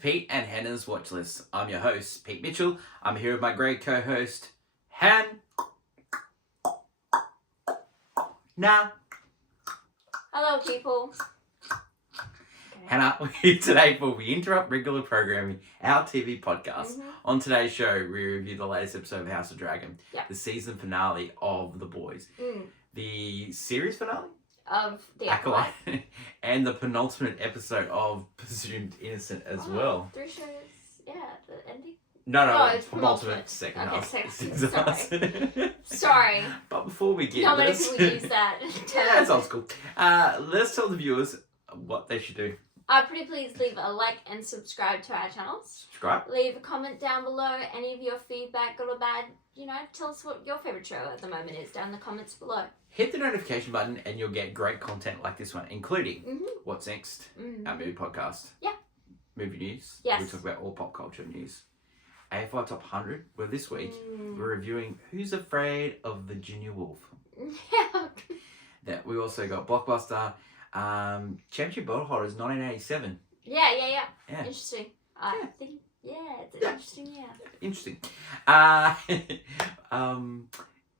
Pete and Hannah's Watch List. I'm your host, Pete Mitchell. I'm here with my great co-host, Han. Hello, people. Hannah, we're here today for We Interrupt Regular Programming, our TV podcast. Mm-hmm. On today's show, we review the latest episode of House of Dragon, Yep. the season finale of The Boys, the series finale Of the Acolyte, Acolyte. and the penultimate episode of Presumed Innocent as well. 3 shows. Yeah, the ending. No, it's penultimate second Okay, half. second. Sorry. But before we get Not many this, people use that. yeah, that's old school. Let's tell the viewers what they should do. Pretty please leave a like and subscribe to our channels. Subscribe. Leave a comment down below. Any of your feedback, good or bad. Tell us what your favourite show at the moment is down in the comments below. Hit the notification button and you'll get great content like this one, including What's Next, our movie podcast. Yeah. Movie news. Yes. We talk about all pop culture news. AFI Top 100. Well, this week we're reviewing Who's Afraid of Virginia Woolf. Yeah. That we also got Blockbuster. Championship Bottle Holders 1987. Yeah. Yeah. Interesting. I think, it's an interesting, Interesting.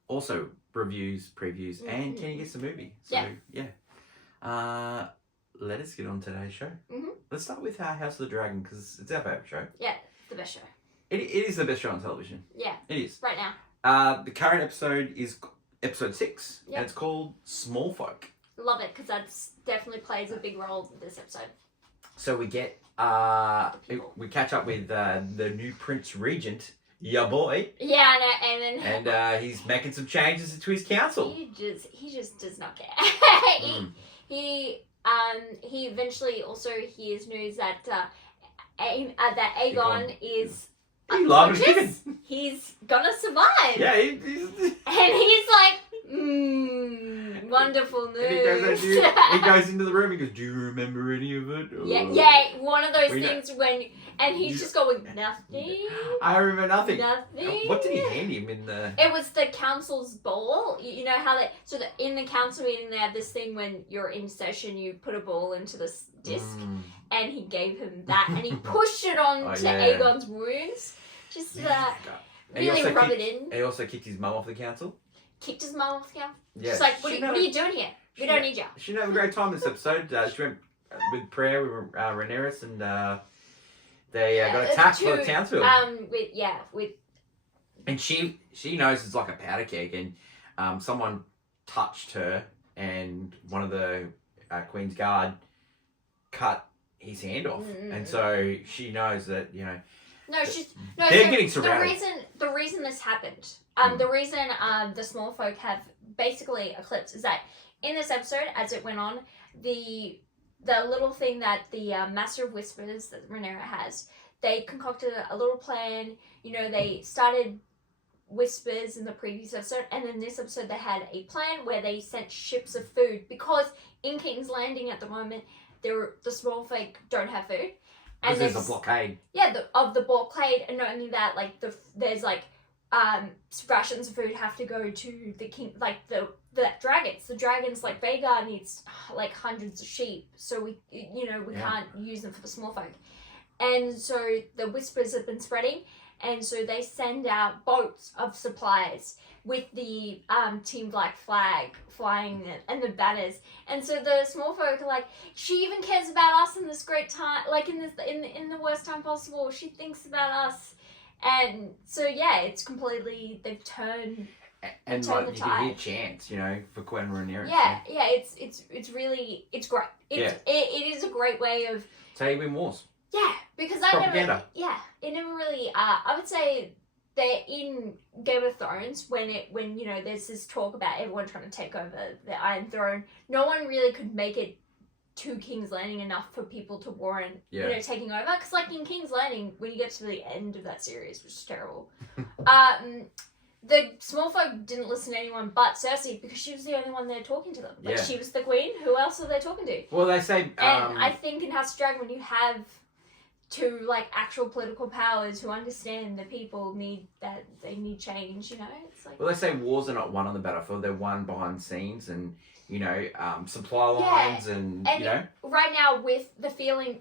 Also, reviews, previews, and Can You Guess the Movie? So, yeah. Let us get on today's show. Let's start with House of the Dragon, because it's our favourite show. Yeah, the best show. It is the best show on television. Yeah. It is. Right now. The current episode is episode 6, Yep. and it's called Small Folk. Love it, because that definitely plays a big role in this episode. So we get, we catch up with the new Prince Regent, your boy. Yeah, and then... And he's making some changes to his council. He just does not care. He eventually also hears news that that Aegon is He loves unconscious. it. He's gonna survive. Yeah, And he's like, wonderful news. he goes into the room. He goes, "Do you remember any of it?" Yeah. One of those We know- things and he's just going nothing. I remember nothing. Nothing. What did he hand him in the? It was the council's ball. You know how in the council meeting they have this thing when you're in session, you put a ball into this disc, and he gave him that, and he pushed it onto Aegon's wounds, just really rub it in. He also kicked his mum off the council. Kicked his mum off the council. Yeah. She's like, what are you doing here? We don't need you. She didn't have a great time this episode. She went with prayer with Rhaenyra and. They got attacked by the townspeople. With and she knows it's like a powder keg, and someone touched her, and one of the Queen's Guard cut his hand off, and so she knows that they're getting surrounded. The reason this happened, the reason the small folk have basically eclipsed is that in this episode, as it went on, the little thing that the Master of Whispers that Rhaenyra has, they concocted a little plan. They started Whispers in the previous episode, and in this episode they had a plan where they sent ships of food, because in King's Landing at the moment, the small folk don't have food. And there's a blockade. Yeah, of the blockade, and not only that, there's rations of food have to go to the king, the dragons. The dragons, like Vhagar needs hundreds of sheep, so we can't use them for the small folk. And so the whispers have been spreading, and so they send out boats of supplies with the Team Black flag flying it and the banners. And so the small folk are like, she even cares about us in this great time, in the worst time possible. She thinks about us. And so it's completely, they've turned and the you can hear chants, for Queen Rhaenyra. Yeah, it's really, it's great. It is a great way of... That's how you win wars. Yeah, because it never really, I would say they're in Game of Thrones when there's this talk about everyone trying to take over the Iron Throne. No one really could make it to King's Landing enough for people to warrant, taking over. Because in King's Landing, when you get to the end of that series, which is terrible, the small folk didn't listen to anyone but Cersei, because she was the only one there talking to them. She was the queen. Who else are they talking to? Well, they say... and I think in House of Dragon, when you have to like actual political powers who understand the people they need change. You know, it's like. Well, they say wars are not won on the battlefield; they're won behind the scenes, and supply lines, and you know. Right now, with they're feeling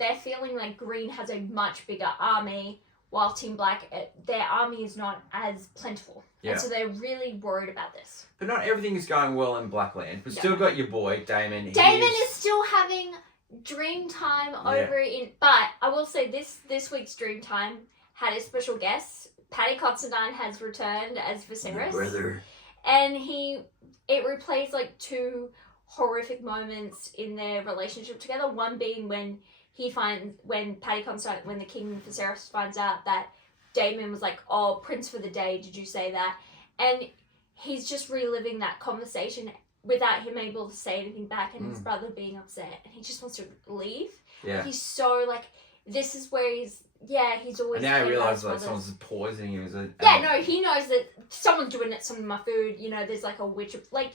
like Green has a much bigger army, while Team Black, their army is not as plentiful. Yeah. And so they're really worried about this. But not everything is going well in Blackland. We've still got your boy Damon. Damon is still having dream time over in. But I will say this week's dream time had a special guest. Paddy Considine has returned as Viserys. Brother. And it replays like two horrific moments in their relationship together. One being when the King Viserys finds out that Damon was like, "Oh, Prince for the day, did you say that?" And he's just reliving that conversation without him able to say anything back, and his brother being upset, and he just wants to leave. Yeah. He's so like, this is where he's always. And now I realise like someone's poisoning him. He knows that someone's doing some of my food. You know, there's like a witch. Like,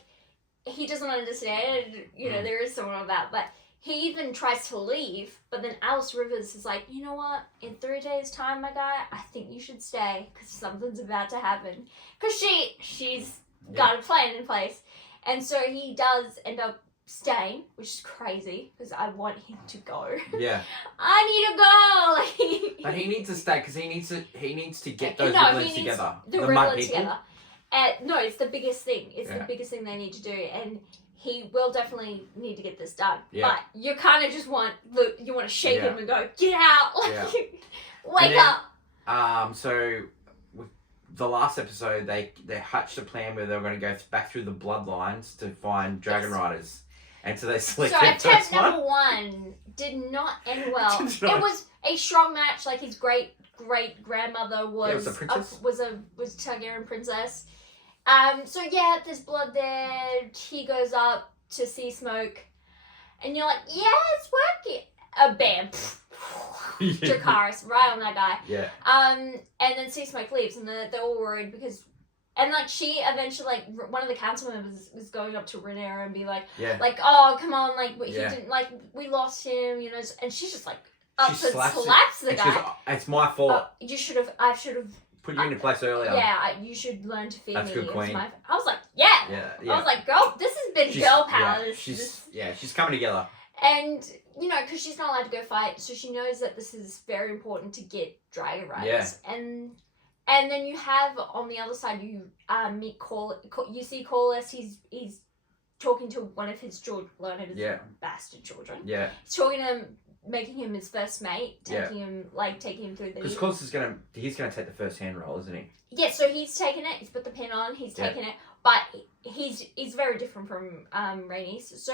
he doesn't understand. You know, there is someone of that, but. He even tries to leave, but then Alice Rivers is like, you know what? In 3 days' time, my guy, I think you should stay because something's about to happen. Because she's got a plan in place. And so he does end up staying, which is crazy because I want him to go. Yeah. I need to go. But he needs to stay because he needs to get those riblets together. The mud people. Together. No, it's the biggest thing. It's the biggest thing they need to do. And he will definitely need to get this done. Yeah. But you kind of just want to shake him and go, get out! Wake up! So with the last episode, they hatched a plan where they were going to go back through the bloodlines to find dragon riders, and so they selected. So attempt number 1 did not end well. It was a strong match. Like his great grandmother was a princess. Was Targaryen princess. So there's blood there. He goes up to see smoke, and you're like, yeah, it's working. Bam, Dracarys, right on that guy. Yeah. And then sea smoke leaves, and they're all worried because, and like she eventually, like one of the council members was going up to Rhaenyra and be like, oh come on, like he didn't, like we lost him, you know, and she's just like up and slaps the guy. It's my fault. I should have. Put you into place earlier. Yeah, you should learn to feed me. That's good, Queen. I was like, yeah. I was like, girl, this has been girl power. She's coming together. And, you know, because she's not allowed to go fight, so she knows that this is very important to get dragon riders. Yeah. And then you have, on the other side, you meet you see Corlys, he's talking to one of his children, one of his bastard children. Yeah. He's talking to him, making him his first mate, taking him through the. Because Corlys he's gonna take the first hand role, isn't he? Yeah, so he's taken it. He's put the pin on. He's taken it, but he's very different from Rhaenys. So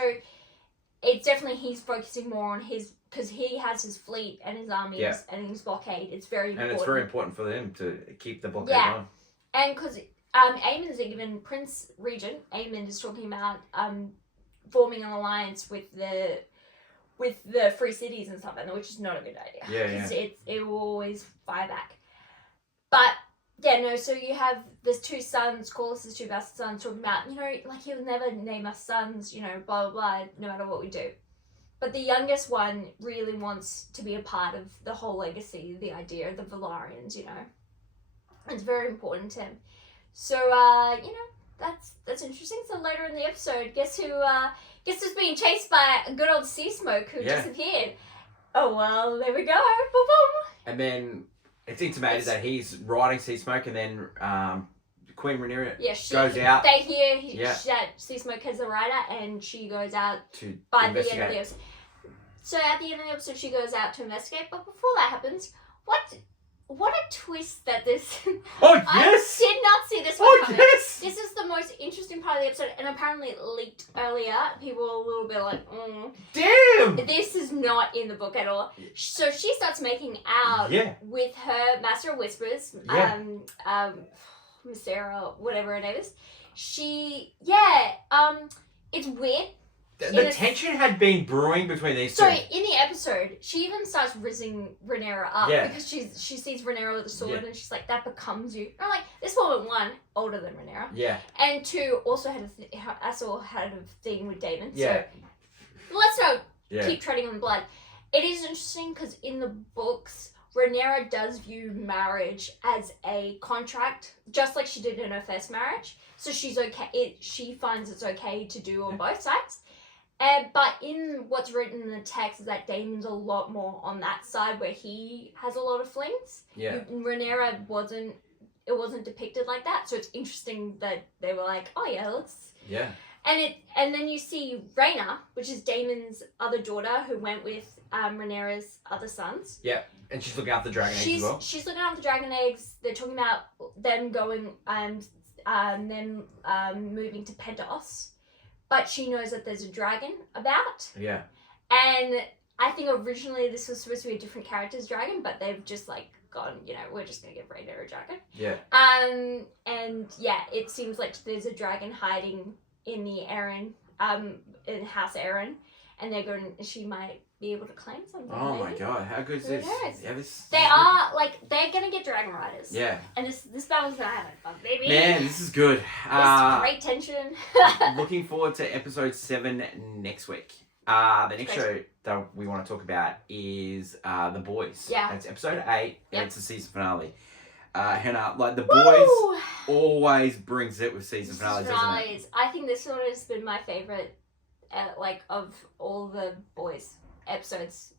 it's definitely he's focusing more on his because he has his fleet and his armies and his blockade. It's very important. And it's very important for them to keep the blockade on. And because Aemon's even Prince Regent Aemon is talking about forming an alliance with the free cities and stuff, which is not a good idea. Yeah, because it will always fire back. But so you have there's 2 sons, Corlys' 2 best sons, talking about, you know, like he'll never name us sons, you know, blah blah blah, no matter what we do. But the youngest one really wants to be a part of the whole legacy, the idea of the Velaryons, you know. It's very important to him. So you know, that's interesting. So later in the episode, guess who's being chased by a good old sea smoke who disappeared. Oh well, there we go. Boom boom. And then it's intimated that he's riding sea smoke, and then Queen Rhaenyra goes out. They hear that sea smoke has a rider, and she goes out to by the end of the episode. So at the end of the episode, she goes out to investigate. But before that happens, what a twist that this... Oh, yes! I did not see this one coming. Yes! This is the most interesting part of the episode, and apparently it leaked earlier. People were a little bit like, Damn! This is not in the book at all. So she starts making out with her Master of Whispers, Miss Sarah, whatever her name is. It's weird. The tension had been brewing between these two. So in the episode, she even starts rizzing Rhaenyra up because she sees Rhaenyra with a sword and she's like, that becomes you. And I'm like, this woman, 1, older than Rhaenyra. Yeah. And 2, also had a thing with Daemon. Yeah. So let's not keep treading on the blood. It is interesting because in the books, Rhaenyra does view marriage as a contract, just like she did in her first marriage. So she's okay. She finds it's okay to do on both sides. But in what's written in the text is that Damon's a lot more on that side where he has a lot of flings. Yeah. Rhaenyra wasn't. It wasn't depicted like that. So it's interesting that they were like, oh yeah, let's. Yeah. And then you see Rhaena, which is Damon's other daughter, who went with Rhaenyra's other sons. Yeah, and she's looking after dragon eggs as well. She's looking after dragon eggs. They're talking about them going them moving to Pentos, but she knows that there's a dragon about. Yeah. And I think originally this was supposed to be a different character's dragon, but they've just like gone, we're just gonna give Rhaenyra a dragon. Yeah. And yeah, it seems like there's a dragon hiding in the Aaron, in House Aaron, and she might be able to claim something. Oh maybe. my god, how good is Who this? knows? Yeah, they're gonna get dragon riders. Yeah. And this battle's gonna happen, baby. Man, this is good. There's great tension. Looking forward to episode 7 next week. The next show that we want to talk about is The Boys. Yeah. It's episode 8, and Yep. it's the season finale. Hannah, like The Boys always brings it with season finales, doesn't it? I think this one has been my favorite, of all the Boys episodes,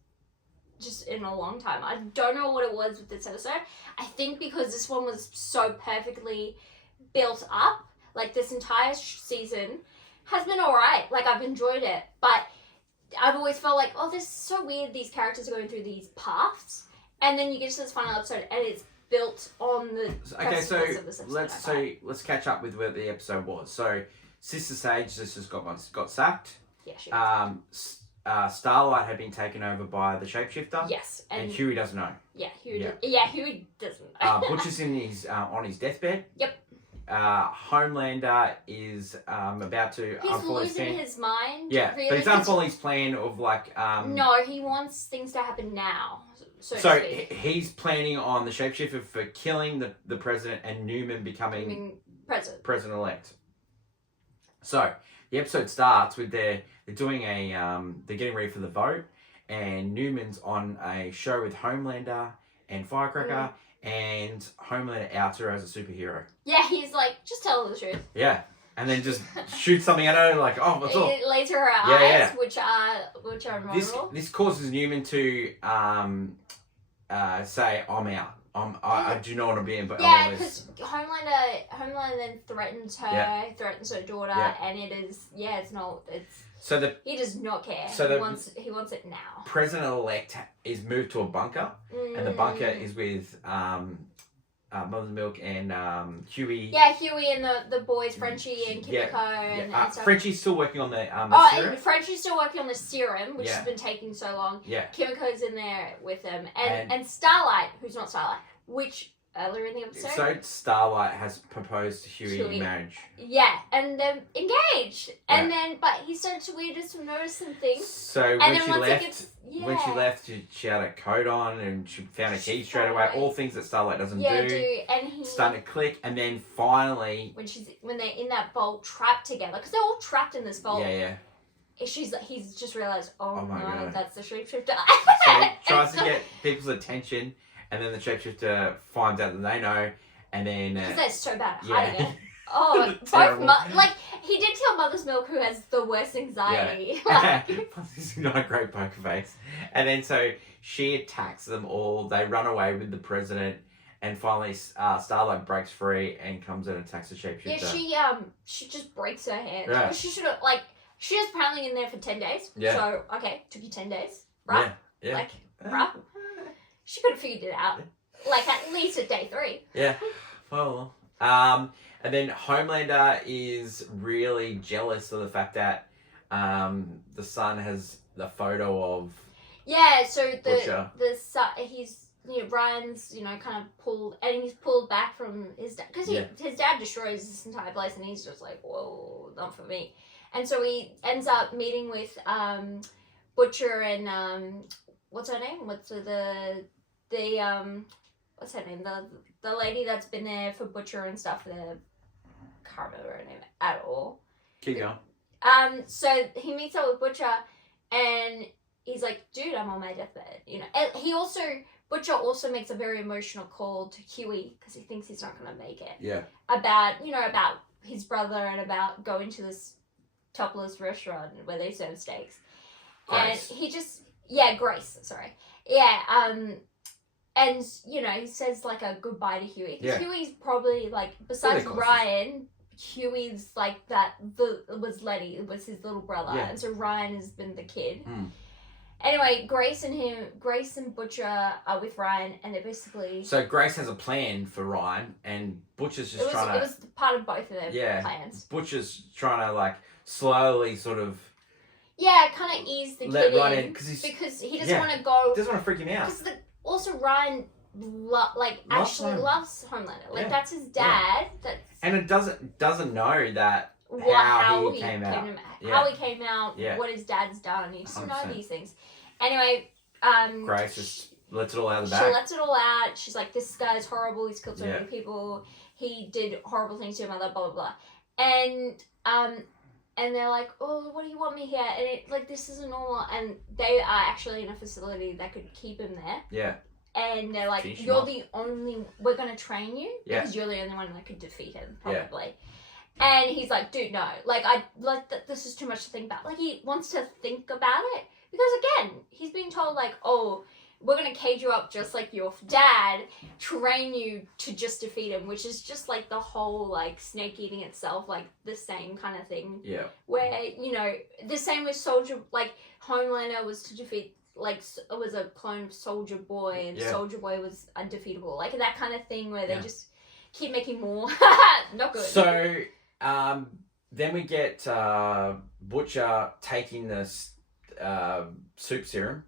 just in a long time. I don't know what it was with this episode. I think because this one was so perfectly built up, like this entire season has been alright. Like I've enjoyed it, but I've always felt like, oh, this is so weird. These characters are going through these paths, and then you get to this final episode, and it's built on the precipice of this episode. Let's catch up with where the episode was. So Sister Sage just got sacked. Yeah, she Starlight had been taken over by the shapeshifter. yes, and Huey doesn't know. Yeah, Huey. Yeah. Huey doesn't know. Butcher's on his deathbed. Yep. Homelander is about to He's unfold losing his mind. Yeah, really, but he's unfolding his plan of like. No, he wants things to happen now. So he's planning on the shapeshifter for killing the president and Newman becoming president-elect. So the episode starts with they're doing they're getting ready for the vote, and Newman's on a show with Homelander and Firecracker, and Homelander outs her as a superhero. Yeah, he's like, just tell her the truth. Yeah, and then just shoot something at her like, oh, what's up? Later her eyes, which are vulnerable. This causes Newman to say, I'm out. I do not want to be in. But yeah, because Homelander then threatens her, threatens her daughter, and it is it's not. It's he does not care. So he wants it now. President-elect is moved to a bunker, and the bunker is with Mother's Milk and Huey. Yeah, Huey and the boys, Frenchie and Kimiko and stuff. Frenchie's still working on the serum. And Frenchie's still working on the serum, which has been taking so long. Yeah. Kimiko's in there with them. And Starlight, who's not Starlight, which earlier in the episode. So Starlight has proposed to Huey in marriage. Yeah, and they're engaged. And then, but he started to notice some things. So when she left, she had a coat on and she found a key straight away. All things that Starlight doesn't do. And he starting to click, and then finally when they're in that vault trapped together, because they're all trapped in this vault. Yeah. He's just realized, oh my God, that's the shapeshifter. So he tries to get people's attention. And then the shapeshifter finds out that they know, and then because they're so bad at hiding it. Oh, he did tell Mother's Milk, who has the worst anxiety. Yeah. He's not a great poker face. And then so she attacks them all. They run away with the president, and finally Starlight breaks free and comes and attacks the shapeshifter. Yeah, she just breaks her hand. Yeah. She should have she was apparently in there for 10 days. Yeah. So took you 10 days, right? Yeah. Right. She could have figured it out, at least at day 3. Yeah. Well, and then Homelander is really jealous of the fact that the son has the photo of. Yeah. So Butcher. the son, he's Ryan's kind of pulled, and he's pulled back from his dad because his dad destroys this entire place, and he's just like, whoa, not for me. And so he ends up meeting with Butcher and what's her name? What's what's her name? The lady that's been there for Butcher and stuff. Can't remember her name at all. Keep going. So he meets up with Butcher, and he's like, dude, I'm on my deathbed, you know. And Butcher also makes a very emotional call to Huey because he thinks he's not going to make it. Yeah. About his brother and about going to this topless restaurant where they serve steaks. Grace. And he just, yeah, Grace, sorry. Yeah, and, you know, he says, like, a goodbye to Huey. Yeah. Huey's probably, like, besides Ryan, Huey's, like, was Letty, was his little brother. Yeah. And so Ryan has been the kid. Mm. Anyway, Grace and Butcher are with Ryan, and they're basically... So Grace has a plan for Ryan, and Butcher's just trying to... It was part of both of their plans. Butcher's trying to, like, slowly sort of... Yeah, kind of ease the kid in. Because he doesn't want to go... He doesn't want to freak him out. Because also Ryan, actually loves Homelander. Like, that's his dad. Yeah. And it doesn't know that... how he came out. How he came out, what his dad's done. He doesn't know these things. Anyway, Grace just lets it all out of the bag. She lets it all out. She's like, this guy's horrible. He's killed so many people. He did horrible things to your mother, blah, blah, blah. And they're like, oh, what do you want me here? And it, like, this isn't normal. And they are actually in a facility that could keep him there. Yeah. And they're like, we're going to train you because you're the only one that could defeat him, probably. Yeah. And he's like, dude, no. Like, this is too much to think about. Like, he wants to think about it. Because, again, he's being told, like, oh, we're going to cage you up just like your dad, train you to just defeat him, which is just, like, the whole, like, snake eating itself, like, the same kind of thing. Yeah. Where, you know, the same with Soldier, like, Homelander was to defeat, like, it was a clone of Soldier Boy, and Soldier Boy was undefeatable. Like, that kind of thing where they just keep making more. Not good. So... then we get Butcher taking this soup serum,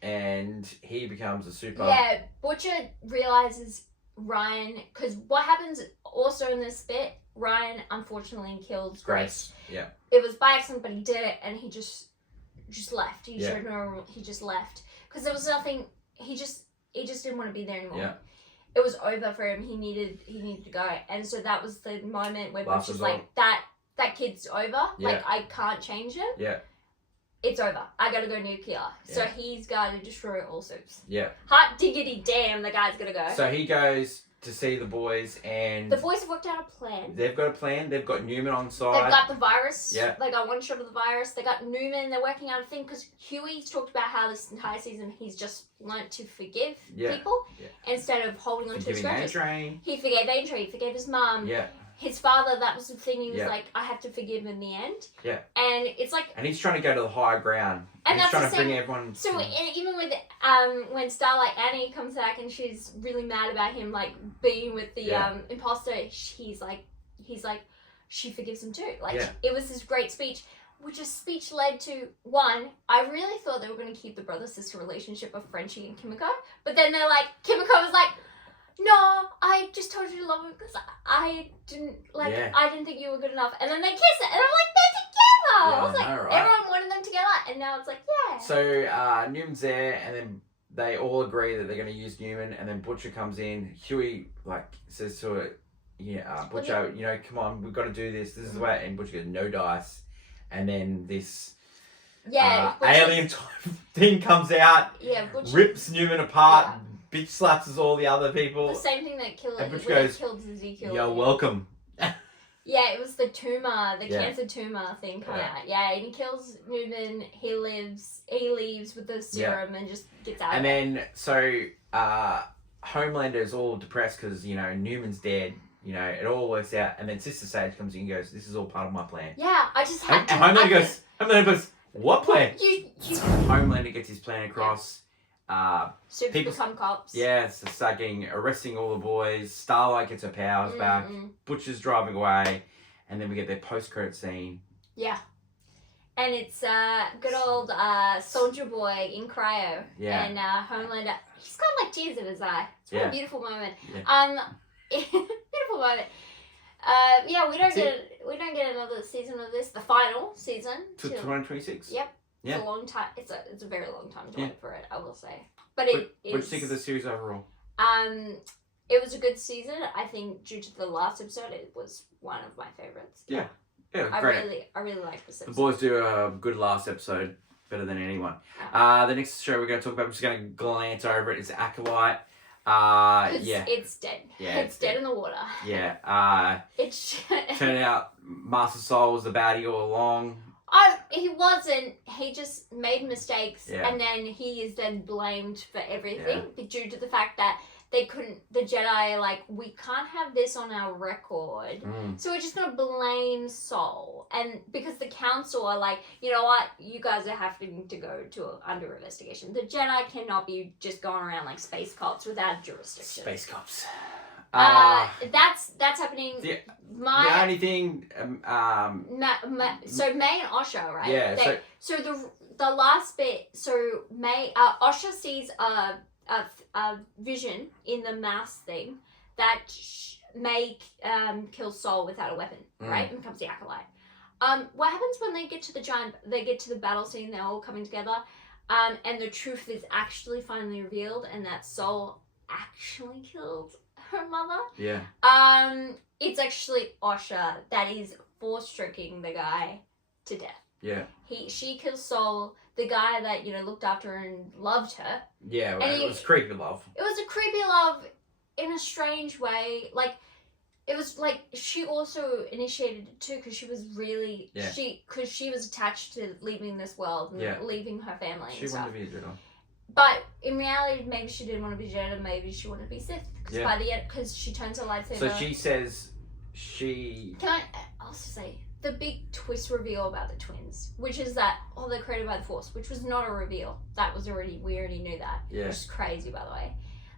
and he becomes a super... Yeah, Butcher realizes Ryan... Because what happens also in this bit, Ryan unfortunately kills Grace. Yeah. It was by accident, but he did it, and he just left. He showed no... He just left. Because there was nothing... He just didn't want to be there anymore. Yeah. It was over for him. He needed to go, and so that was the moment where Butcher's like, that kid's over. Yeah. Like, I can't change him. Yeah. It's over. I gotta go nuclear. Yeah. So he's gotta destroy all soups. Yeah. Hot diggity damn, the guy's gotta go. So he goes to see the boys, and the boys have worked out a plan. They've got a plan. They've got Newman on side. They've got the virus. Yeah. They got one shot of the virus. They got Newman. They're working out a thing because Huey's talked about how this entire season he's just learnt to forgive people instead of holding on to his grudges. He forgave Andrew. He forgave his mum. Yeah. His father, that was the thing. He was like, I have to forgive him in the end. Yeah. And it's like... And he's trying to go to the higher ground. And he's trying to bring everyone... So even with... when Starlight Annie comes back and she's really mad about him, like, being with the imposter, he's like, she forgives him too. Like, it was this great speech, which a speech led to, one, I really thought they were going to keep the brother-sister relationship of Frenchie and Kimiko. But then they're like... Kimiko was like... No, I just told you to love him because I didn't think you were good enough. And then they kiss it, and I'm like, they're together. I was like, everyone wanted them together, and now it's like, yeah. So Newman's there, and then they all agree that they're going to use Newman, and then Butcher comes in. Huey says to it, Butcher, come on, we've got to do this. This is the way. And Butcher goes, no dice, and then this alien type thing comes out. Yeah, Butcher rips Newman apart. Yeah. Bitch slaps all the other people. The same thing that killed Ezekiel. You're welcome. Yeah, it was the tumor, cancer tumor thing coming out. Yeah, and he kills Newman. He leaves with the serum and just gets out. And then Homelander is all depressed because Newman's dead. It all works out, and then Sister Sage comes in and goes, "This is all part of my plan." Yeah, I just had. And Homelander goes, "What plan?" Homelander gets his plan across. People become cops. Yeah, so arresting all the boys. Starlight gets her powers back. Butcher's driving away, and then we get their post-credit scene. Yeah, and it's good old Soldier Boy in cryo. Yeah, and Homelander. He's got like tears in his eye. It's a beautiful moment. Yeah. Beautiful moment. We don't get another season of this. The final season to 2026. Yep. Yeah. It's a long time. It's a very long time to wait for it, I will say. But what do you think of the series overall? It was a good season. I think due to the last episode, it was one of my favorites. Yeah, great. I really liked this episode. The boys do a good last episode. better than anyone. Oh. The next show we're going to talk about, I'm just going to glance over it, is Acolyte. It's dead. Yeah, it's dead in the water. Yeah. It's Turned out Master Soul was the baddie all along. He wasn't. He just made mistakes, Yeah. and then he is then blamed for everything due to the fact that they couldn't. The Jedi are like, we can't have this on our record, so we're just gonna blame Soul, and because the Council are like, you know what, you guys are having to go to under investigation. The Jedi cannot be just going around like space cops without jurisdiction. Space cops. That's happening. The only thing, so May and Osha, right? Yeah. So the last bit. So May, Osha sees a vision in the mouse thing that May kills Soul without a weapon, right? And becomes the Acolyte. What happens when they get to the battle scene? They're all coming together, and the truth is actually finally revealed, and that Soul actually killed her mother. Yeah. It's actually Osha that is force stroking the guy to death. Yeah. She kills Soul, the guy that, looked after her and loved her. Yeah, well, it was creepy love. It was a creepy love in a strange way. Like, it was like she also initiated it too because she was really because she was attached to leaving this world and leaving her family. She wanted to be a Jedi. But in reality, maybe she didn't want to be Jedi. Maybe she wanted to be Sith. Because by the end, because she turns her lightsaber. So she says she. Can I also say the big twist reveal about the twins, which is that they're created by the Force, which was not a reveal. That was we already knew that. Yeah. Which is crazy, by the way.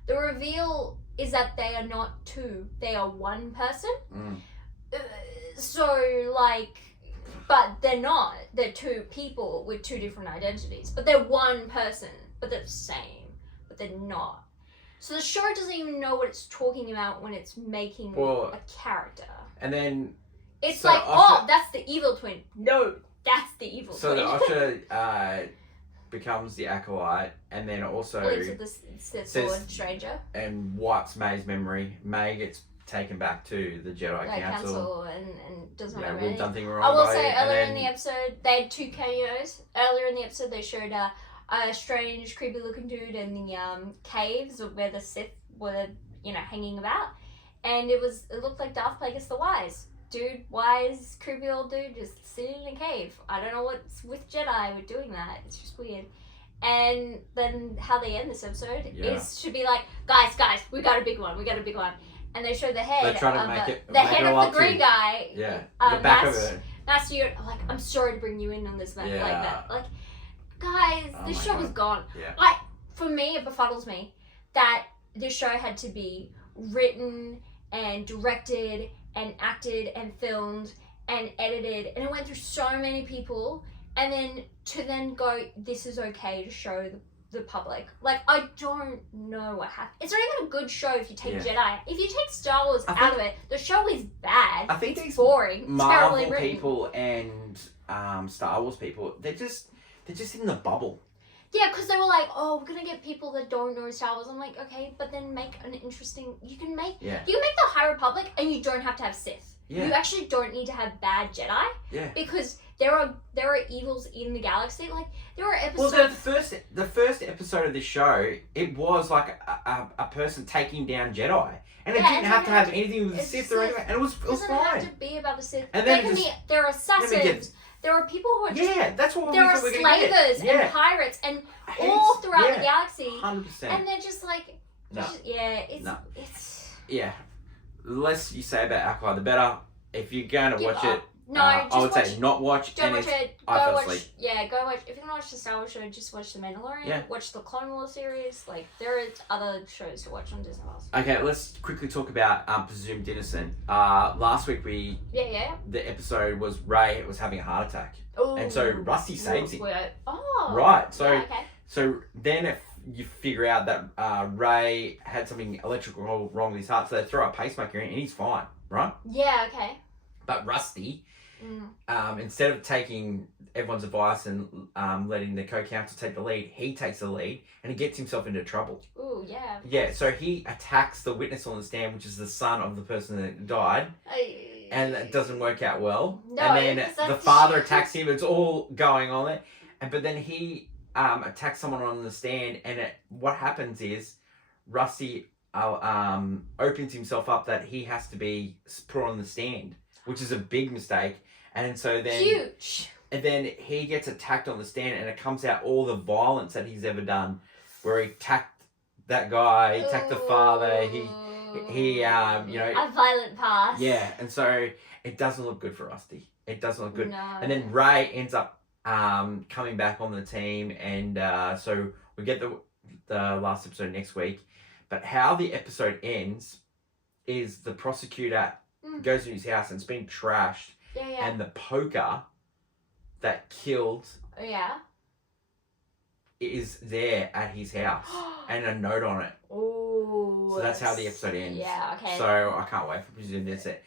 The reveal is that they are not two; they are one person. So but they're not. They're two people with two different identities, but they're one person. But they're the same, but they're not. So the show doesn't even know what it's talking about when it's making a character. And then it's like, Osha, that's the evil twin. No, that's the evil twin. So the Osha becomes the Acolyte, and then also Sith Lord Stranger, and wipes May's memory. May gets taken back to the Jedi Council and doesn't remember we've done things wrong. I will say earlier in the episode they had 2 cameos. Earlier in the episode they showed a strange, creepy-looking dude in the caves where the Sith were, hanging about, and it looked like Darth Plagueis the Wise. Dude, wise, creepy old dude just sitting in a cave. I don't know what's with Jedi with doing that. It's just weird. And then how they end this episode is to be like, guys, we got a big one. And they show the head. They're trying to make it. The head of the green guy. Yeah. The back of it. Master Yoda, I'm sorry to bring you in on this map like that. Like, guys, this show was gone. Yeah. For me, it befuddles me that this show had to be written and directed and acted and filmed and edited, and it went through so many people, and then to go, this is okay to show the public. Like, I don't know what happened. It's not even a good show if you take Jedi. If you take Star Wars out of it, the show is bad. I think it's boring, Marvel terribly written. people and Star Wars people, they're just in the bubble. Yeah, because they were like, we're gonna get people that don't know Star Wars. I'm like, okay, but then make an interesting. You can make the High Republic, and you don't have to have Sith. Yeah. You actually don't need to have bad Jedi. Yeah. Because there are evils in the galaxy. Like, there are episodes. Well, the first episode of this show, it was like a person taking down Jedi, and it didn't have to have anything with the Sith or anything, and it was fine. It doesn't have to be about the Sith. And then there are assassins. There are people who are just... that's what there are slavers and pirates and all throughout the galaxy. 100%. And they're just like... No. It's... Yeah. The less you say about Acolyte, the better. If you're going to watch it, no, I would say not watch. Don't watch it. I fell asleep. Go watch. If you're going to watch the Star Wars show, just watch The Mandalorian. Yeah. Watch the Clone Wars series. Like, there are other shows to watch on Disney Plus. Okay, let's quickly talk about Presumed Innocent. Last week the episode was Rey was having a heart attack. Ooh. And so Rusty saves him. Oh. Right. So okay. So then if you figure out that Rey had something electrical wrong with his heart, so they throw a pacemaker in and he's fine, right? Yeah, okay. But Rusty, instead of taking everyone's advice and letting the co-counsel take the lead, he takes the lead and he gets himself into trouble. Ooh, yeah. Yeah, so he attacks the witness on the stand, which is the son of the person that died. And it doesn't work out well. No, and then the father attacks him. It's all going on there. but then he attacks someone on the stand, and what happens is Rusty opens himself up that he has to be put on the stand, which is a big mistake. And so then Huge. And then he gets attacked on the stand, and it comes out all the violence that he's ever done, where he attacked that guy, he attacked the father, he a violent past. Yeah, and so it doesn't look good for Rusty. It doesn't look good. No. And then Ray ends up coming back on the team, and so we get the last episode next week. But how the episode ends is the prosecutor goes to his house and it's been trashed, and the poker that killed is there at his house and a note on it. Ooh. So that's how the episode ends. Yeah, okay. So I can't wait for presume that's it.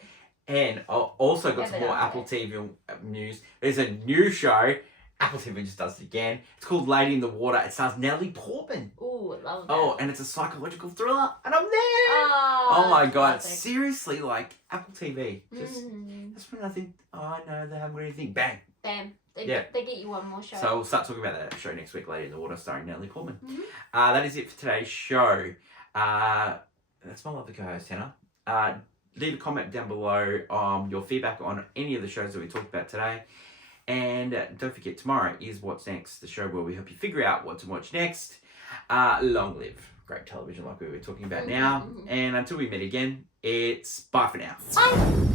And I also got some more Apple TV news. There's a new show. Apple TV just does it again. It's called Lady in the Water. It stars Natalie Portman. Ooh, I love that. Oh, and it's a psychological thriller, and I'm there. Oh my god! Classic. Seriously, like Apple TV. That's when I think, oh no, they haven't got anything. Bang. Bam. They get you one more show. So we'll start talking about that show next week, Lady in the Water, starring Natalie Portman. That is it for today's show. That's my lovely co-host, Hannah. Leave a comment down below your feedback on any of the shows that we talked about today. And don't forget, tomorrow is What's Next, the show where we help you figure out what to watch next. Long live great television like we were talking about now. And until we meet again, it's bye for now. Bye.